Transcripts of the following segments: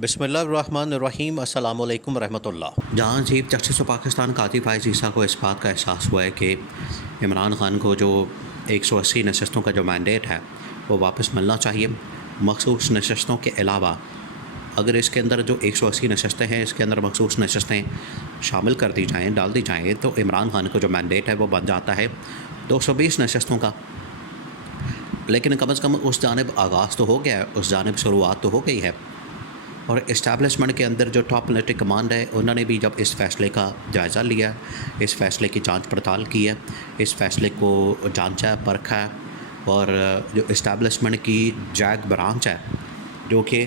बिस्मिल्लाहिर्रहमानिर्रहीम अस्सलामु अलैकुम रहमतुल्लाह। जहाँ चीफ जस्टिस ऑफ पाकिस्तान कातिब फ़ाइज़ ईसा को इस बात का एहसास हुआ है कि इमरान ख़ान को जो 180 नशस्तों का जो मैंडेट है वो वापस मिलना चाहिए। मखसूस नशस्तों के अलावा अगर इसके अंदर जो 180 नशस्तें हैं इसके अंदर मखसूस नशस्तें शामिल कर दी जाएँ, डाल दी जाएँ, तो इमरान ख़ान को जो मैंडेट है वो बन जाता है 220 नशस्तों का। लेकिन कम अज़ कम उस जानिब आगाज़ तो हो गया है, उस जानिब शुरुआत तो हो गई है। और इस्टेब्लिशमेंट के अंदर जो टॉप मिलिट्री कमांड है उन्होंने भी जब इस फ़ैसले का जायज़ा लिया, इस फ़ैसले की जांच पड़ताल की है, इस फ़ैसले को जांचा परखा है, और जो इस्टेब्लिशमेंट की जैग ब्रांच है जो कि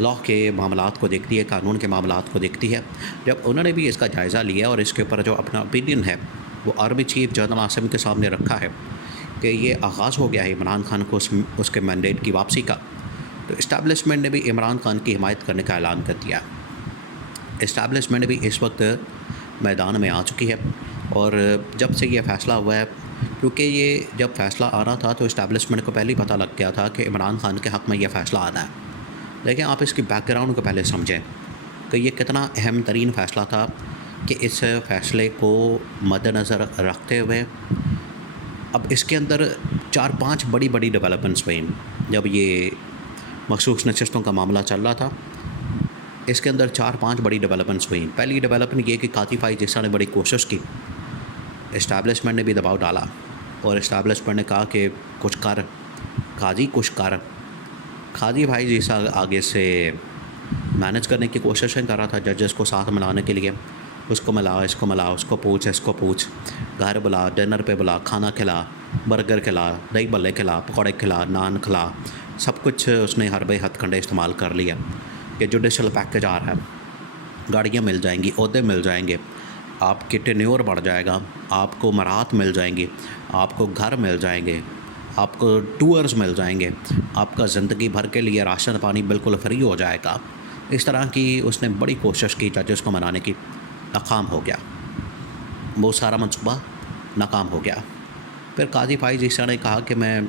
लॉ के मामलात को देखती है, कानून के मामलात को देखती है, जब उन्होंने भी इसका जायज़ा लिया और इसके ऊपर जो अपना ओपिनियन है वो आर्मी चीफ जनरल आसिम के सामने रखा है कि ये आगाज़ हो गया है इमरान ख़ान को उसके मैंडेट की वापसी का, तो इस्टेब्लिशमेंट ने भी इमरान ख़ान की हिमायत करने का ऐलान कर दिया। इस्टेब्लिशमेंट भी इस वक्त मैदान में आ चुकी है और जब से ये फ़ैसला हुआ है, क्योंकि ये जब फ़ैसला आना था तो इस्टेब्लिशमेंट को पहले ही पता लग गया था कि इमरान ख़ान के हक़ में यह फ़ैसला आना है। लेकिन आप इसकी बैकग्राउंड को पहले समझें कि ये कितना अहम तरीन फ़ैसला था कि इस फ़ैसले को मद्देनज़र रखते हुए अब इसके अंदर 4-5 बड़ी बड़ी डेवलपमेंट्स हुई। जब ये मखसूस नशस्तों का मामला चल रहा था, इसके अंदर 4-5 बड़ी डेवलपमेंट्स हुई। पहली डेवलपमेंट ये कि कातिब फ़ाइज़ ईसा ने बड़ी कोशिश की, इस्टेब्लिशमेंट ने भी दबाव डाला और इस्टेब्लिशमेंट ने कहा कि कुछ कर काजी, कुछ कर। कातिब फ़ाइज़ ईसा आगे से मैनेज करने की कोशिशें कर रहा था, जजेस को साथ मिलाने के लिए, उसको मिला, इसको मिला, उसको पूछ, इसको पूछ, घर बुला, डिनर पे बुला, खाना खिला, बर्गर खिला, दही भल्ले खिला, पकौड़े खिला, नान खिला, सब कुछ उसने हर बे हथकंडे इस्तेमाल कर लिया कि जुडिशल पैकेज आ रहा है, गाड़ियाँ मिल जाएंगी, ओहदे मिल जाएंगे, आपकी टेन्योर बढ़ जाएगा, आपको मराहत मिल जाएंगी, आपको घर मिल जाएंगे, आपको टूर्स मिल जाएंगे, आपका ज़िंदगी भर के लिए राशन पानी बिल्कुल फ्री हो जाएगा। इस तरह की उसने बड़ी कोशिश की जजेस को मनाने की, नाकाम हो गया, वो सारा मंसूबा नाकाम हो गया। फिर कातिब फ़ाइज़ ईसा ने कहा कि मैं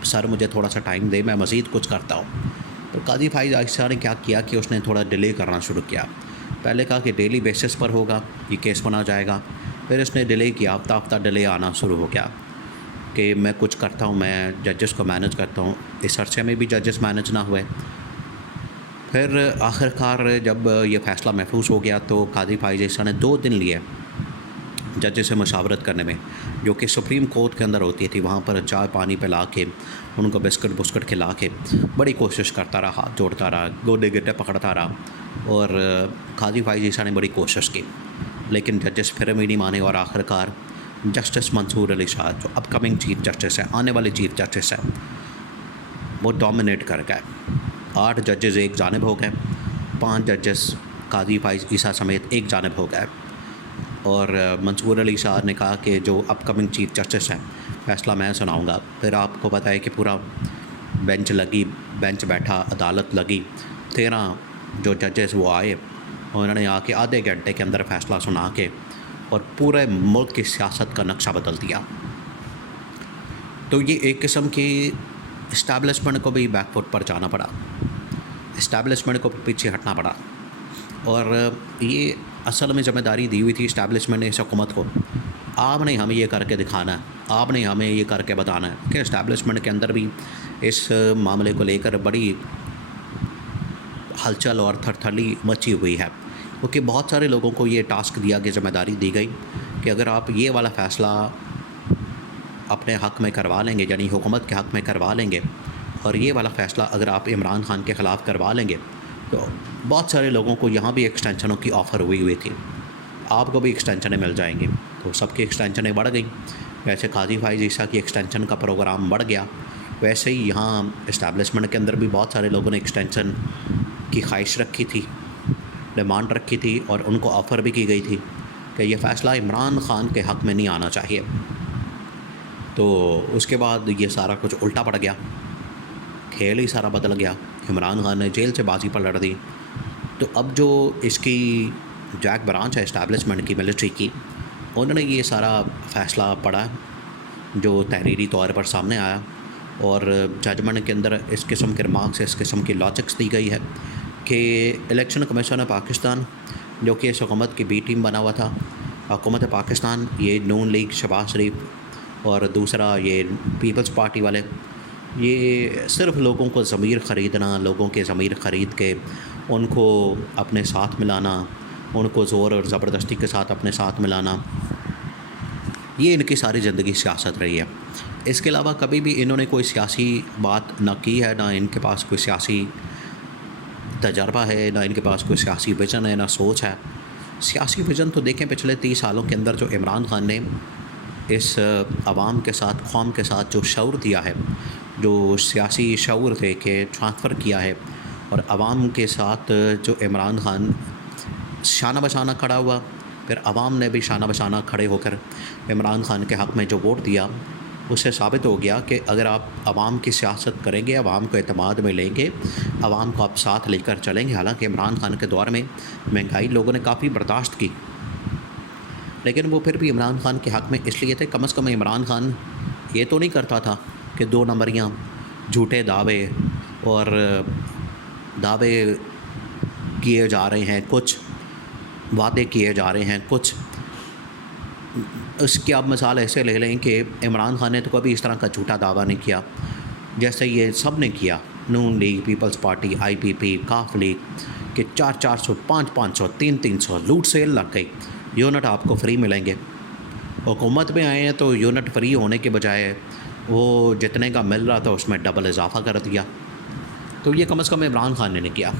सर मुझे थोड़ा सा टाइम दे, मैं मज़ीद कुछ करता हूँ। तो कातिब फ़ाइज़ ईसा ने क्या किया कि उसने थोड़ा डिले करना शुरू किया। पहले कहा कि डेली बेसिस पर होगा, ये केस बना जाएगा, फिर इसने डिले किया, हफ्ता हफ्ता डिले आना शुरू हो गया कि मैं कुछ करता हूँ, मैं जजेस को मैनेज करता हूँ। इस अरसे में भी जजेस मैनेज ना हुए। फिर आखिरकार जब ये फ़ैसला महफूज हो गया तो कातिब फ़ाइज़ ईसा ने 2 दिन लिए जजेस से मशावरत करने में, जो कि सुप्रीम कोर्ट के अंदर होती थी। वहाँ पर चाय पानी पिला के, उनको बिस्किट बुस्किट खिला के बड़ी कोशिश करता रहा, हाथ जोड़ता रहा, गोडे गिट्टे पकड़ता रहा, और कातिब फ़ाइज़ ईसा ने बड़ी कोशिश की, लेकिन जजेस फिर भी नहीं माने। और आखिरकार जस्टिस मंसूर अली शाह, जो अपकमिंग चीफ जस्टिस है, आने वाले चीफ जस्टिस है, वो डोमिनेट कर गए। 8 जजेस एक जानिब हो गए, 5 जजेस कातिब फ़ाइज़ ईसा समेत एक जानिब हो गए। और मंसूर अली शाह ने कहा कि जो अपकमिंग चीफ जस्टिस है, फ़ैसला मैं सुनाऊंगा। फिर आपको पता है कि पूरा बेंच बैठा, अदालत लगी, 13 जो जजेस वो आए, उन्होंने आके आधे घंटे के अंदर फ़ैसला सुना के और पूरे मुल्क की सियासत का नक्शा बदल दिया। तो ये एक किस्म की इस्टेब्लिशमेंट को भी बैकफुट पर जाना पड़ा, इस्टेब्लिशमेंट को पीछे हटना पड़ा। और ये असल में ज़िम्मेदारी दी हुई थी इस्टेब्लिशमेंट ने इस हुकूमत को, आपने हमें ये करके दिखाना है, आपने हमें ये करके बताना है। कि इस्टेब्लिशमेंट के अंदर भी इस मामले को लेकर बड़ी हलचल और थरथली मची हुई है, क्योंकि बहुत सारे लोगों को ये टास्क दिया गया, ज़िम्मेदारी दी गई कि अगर आप ये वाला फ़ैसला अपने हक़ में करवा लेंगे, यानी हुकूमत के हक़ में करवा लेंगे, और ये वाला फ़ैसला अगर आप इमरान ख़ान के ख़िलाफ़ करवा लेंगे, तो बहुत सारे लोगों को यहाँ भी एक्सटेंशनों की ऑफ़र हुई थी, आपको भी एक्सटेंशनें मिल जाएंगी। तो सबकी एक्सटेंशनें बढ़ गई। वैसे कातिब फ़ाइज़ ईसा की एक्सटेंशन का प्रोग्राम बढ़ गया, वैसे ही यहाँ इस्टेब्लिशमेंट के अंदर भी बहुत सारे लोगों ने एक्सटेंशन की ख्वाहिश रखी थी, डिमांड रखी थी, और उनको ऑफ़र भी की गई थी कि ये फ़ैसला इमरान ख़ान के हक़ में नहीं आना चाहिए। तो उसके बाद ये सारा कुछ उल्टा पड़ गया, खेल ही सारा बदल गया। इमरान ख़ान ने जेल से बाजी पर लड़ दी। तो अब जो इसकी जैक ब्रांच है इस्टेब्लिशमेंट की, मिलिट्री की, उन्होंने ये सारा फ़ैसला पढ़ा जो तहरीरी तौर पर सामने आया, और जजमेंट के अंदर इस किस्म के रिमार्क्स, इस किस्म की लॉजिक्स दी गई है कि इलेक्शन कमीशन ऑफ पाकिस्तान, जो कि इस हुकूमत की बी टीम बना हुआ था, हुकूमत पाकिस्तान, ये नून लीग, शहबाज शरीफ और दूसरा ये पीपल्स पार्टी वाले, ये सिर्फ़ लोगों को ज़मीर ख़रीदना, लोगों के ज़मीर ख़रीद के उनको अपने साथ मिलाना, उनको ज़ोर और ज़बरदस्ती के साथ अपने साथ मिलाना, ये इनकी सारी ज़िंदगी सियासत रही है। इसके अलावा कभी भी इन्होंने कोई सियासी बात ना की है, ना इनके पास कोई सियासी तजर्बा है, ना इनके पास कोई सियासी विज़न है, ना सोच है। सियासी विज़न तो देखें पिछले 30 सालों के अंदर जो इमरान खान ने इस आवाम के साथ, कौम के साथ जो शऊर दिया है, जो सियासी शऊर थे कि ट्रांसफ़र किया है, और आवाम के साथ जो इमरान खान शाना बशाना खड़ा हुआ, फिर आवाम ने भी शाना बशाना खड़े होकर इमरान खान के हक़ में जो वोट दिया, उससे साबित हो गया कि अगर आप आवाम की सियासत करेंगे, आवाम को एतमाद में लेंगे, आवाम को आप साथ लेकर चलेंगे। हालांकि इमरान खान के दौर में महंगाई लोगों ने काफ़ी बर्दाश्त की, लेकिन वो फिर भी इमरान खान के हक़ में इसलिए थे, कम से कम इमरान खान ये तो नहीं करता था कि 2 नंबरियाँ, झूठे दावे और दावे किए जा रहे हैं, कुछ वादे किए जा रहे हैं, कुछ। इसकी आप मिसाल ऐसे ले लें कि इमरान खान ने तो कभी इस तरह का झूठा दावा नहीं किया जैसे ये सब ने किया, नून लीग, पीपल्स पार्टी, IPP, काफ लीग, कि 400, 500, 300 लूट सेल लग गई, यूनिट आपको फ्री मिलेंगे। हुकूमत में आए हैं तो यूनिट फ्री होने के बजाय वो जितने का मिल रहा था उसमें डबल इजाफा कर दिया। तो ये कम से कम इमरान खान ने नहीं किया।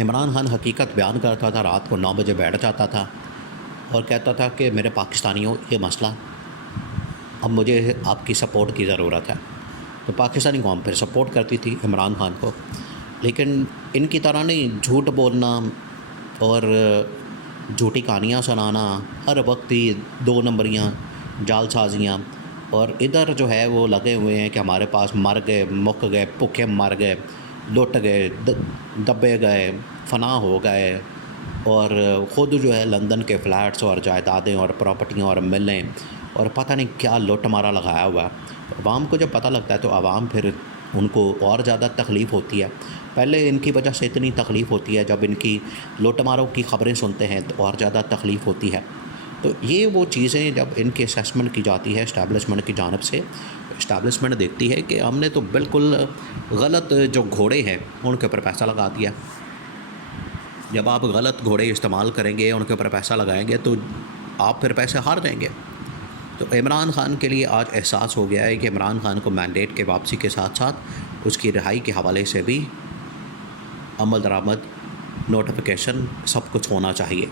इमरान खान हकीकत बयान करता था, रात को 9 बजे बैठ जाता था और कहता था कि मेरे पाकिस्तानियों, ये मसला, अब मुझे आपकी सपोर्ट की ज़रूरत है। तो पाकिस्तानी कौम फिर सपोर्ट करती थी इमरान खान को, लेकिन इनकी तरह नहीं झूठ बोलना और झूठी कहानियाँ सुनाना, हर वक्त ही 2 नंबरियाँ, जालसाजियाँ, और इधर जो है वो लगे हुए हैं कि हमारे पास मर गए, मुक गए, भूखे मर गए, लुट गए, दबे गए, फना हो गए, और ख़ुद जो है लंदन के फ़्लैट्स और जायदादें और प्रॉपर्टियाँ और मिलें और पता नहीं क्या लुट मारा लगाया हुआ है। आवाम को जब पता लगता है तो आवाम फिर उनको और ज़्यादा तकलीफ़ होती है। पहले इनकी वजह से इतनी तकलीफ़ होती है, जब इनकी लुट मारों की ख़बरें सुनते हैं तो और ज़्यादा तकलीफ़ होती है। तो ये वो चीज़ें जब इनकी असेसमेंट की जाती है इस्टेब्लिशमेंट की जानिब से, इस्टेब्लिशमेंट देखती है कि हमने तो बिल्कुल गलत जो घोड़े हैं उनके ऊपर पैसा लगा दिया। जब आप गलत घोड़े इस्तेमाल करेंगे, उनके ऊपर पैसा लगाएंगे, तो आप फिर पैसे हार जाएंगे। तो इमरान खान के लिए आज एहसास हो गया है कि इमरान खान को मैंडेट के वापसी के साथ साथ उसकी रिहाई के हवाले से भी अमल दरामद, नोटिफिकेशन, सब कुछ होना चाहिए।